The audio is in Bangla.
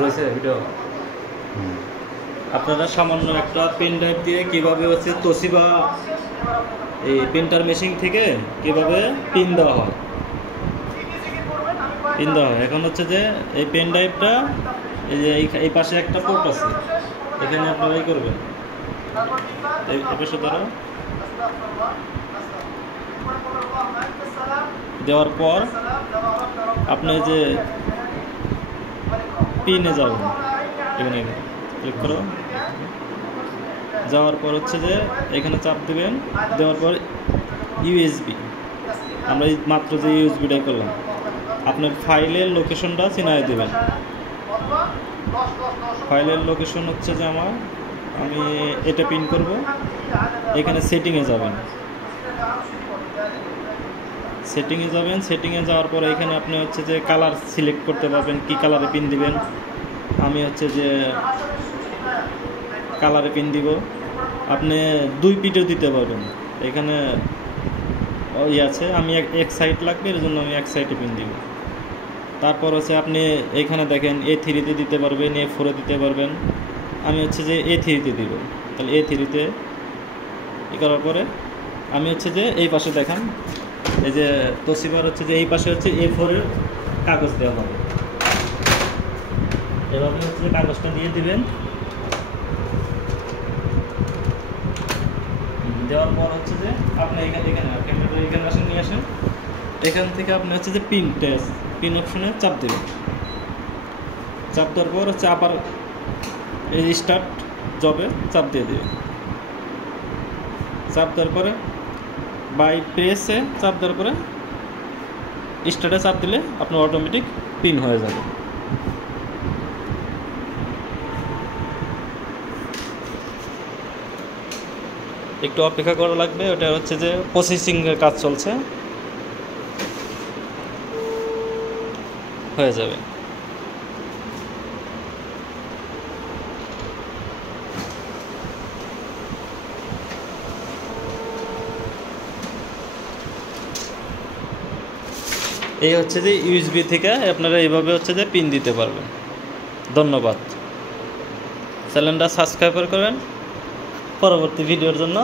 হয়েছে ভিডিও। আপনারা সামান্য একটা পেন ড্রাইভ দিয়ে কীভাবে হচ্ছে তোশিবা এই প্রিন্টার মেশিন থেকে কীভাবে পিন দেওয়া হয় এখন হচ্ছে যে এই পেন ড্রাইভটা এই যে এই পাশে একটা পোর্ট আছে, এখানে আপনারা এই করবেন, এই পাশে ধরো দেওয়ার পর আপনি যে পিনে যাবেন, এখানে ক্লিক করো, যাওয়ার পর হচ্ছে যে এখানে চাপ দিবেন, দেওয়ার পর ইউএসবি, আমরা মাত্র যে ইউএসবিটাই করলাম, আপনার ফাইলের লোকেশনটা চিনাই দেবেন। ফাইলের লোকেশন হচ্ছে যে আমি এটা পিন করব, এখানে সেটিংয়ে যাবেন, সেটিংয়ে যাওয়ার পরে এখানে আপনি হচ্ছে যে কালার সিলেক্ট করতে পারবেন, কি কালারে পিন দিবেন। আমি হচ্ছে যে কালারে পিন দিব, আপনি 2 পিটেও দিতে পারবেন, এখানে আছে, আমি এক সাইড লাগবে, এর জন্য আমি এক সাইডে পিন দিব। তারপর হচ্ছে আপনি এখানে দেখেন A3-তে দিতে পারবেন, A4-এ দিতে পারবেন, আমি হচ্ছে যে A3-তে দিব। তাহলে A3-তে করার পরে আমি হচ্ছে যে এই পাশে দেখান, এই যে তোশিবার হচ্ছে যে এই পাশে হচ্ছে A4-এর কাগজ দেওয়া হবে, এভাবে হচ্ছে যে কাগজটা দিয়ে দিবেন। দেওয়ার পর হচ্ছে যে আপনি এখানে আসেন, নিয়ে আসেন, এখান থেকে আপনি হচ্ছে যে পিন অপশনে চাপ দেবেন। চাপ দেওয়ার পর হচ্ছে আবার এই স্টার্ট জবে চাপ দিয়ে দেবেন। চাপ দেওয়ার পরে বাই প্রেসে চাপ দেওয়ার পরে স্টার্টে চাপ দিলে আপনার অটোমেটিক পিন হয়ে যাবে। একটু অপেক্ষা করা লাগবে, ওটা হচ্ছে যে প্রসেসিংয়ের কাজ চলছে, হয়ে যাবে। এই হচ্ছে যে ইউএসবি থেকে আপনারা এইভাবে হচ্ছে যে পিন দিতে পারবেন। ধন্যবাদ। চ্যানেলটা সাবস্ক্রাইব করবেন পরবর্তী ভিডিওর জন্য।